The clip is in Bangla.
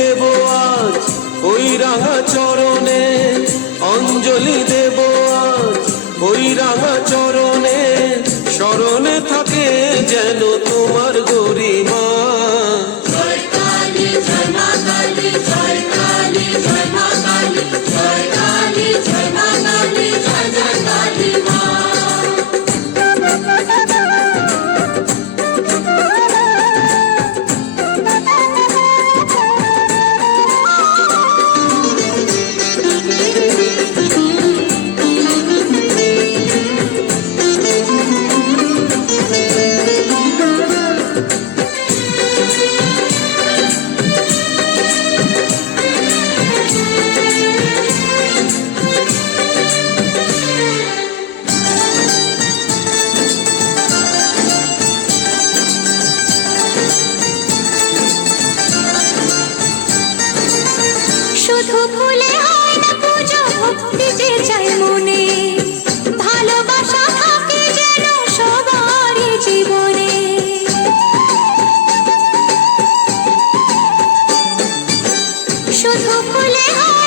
দেব আজ ওই রাঙা চরণে, অঞ্জলি দেব আজ ওই রাঙা চরণে, স্মরণে থাকে যেন তোমার গরিমা। জয় কালী জয় মা কালী, জয় কালী জয় মা কালী, জয় কালী জয় মা কালী, জয় জয় কালী মা। শুধু ভুলে হয় না পুজো, ভক্তি যে চাই মনে, ভালোবাসা থাকে যেন সবারই জীবনে। শুধু ভুলে হয়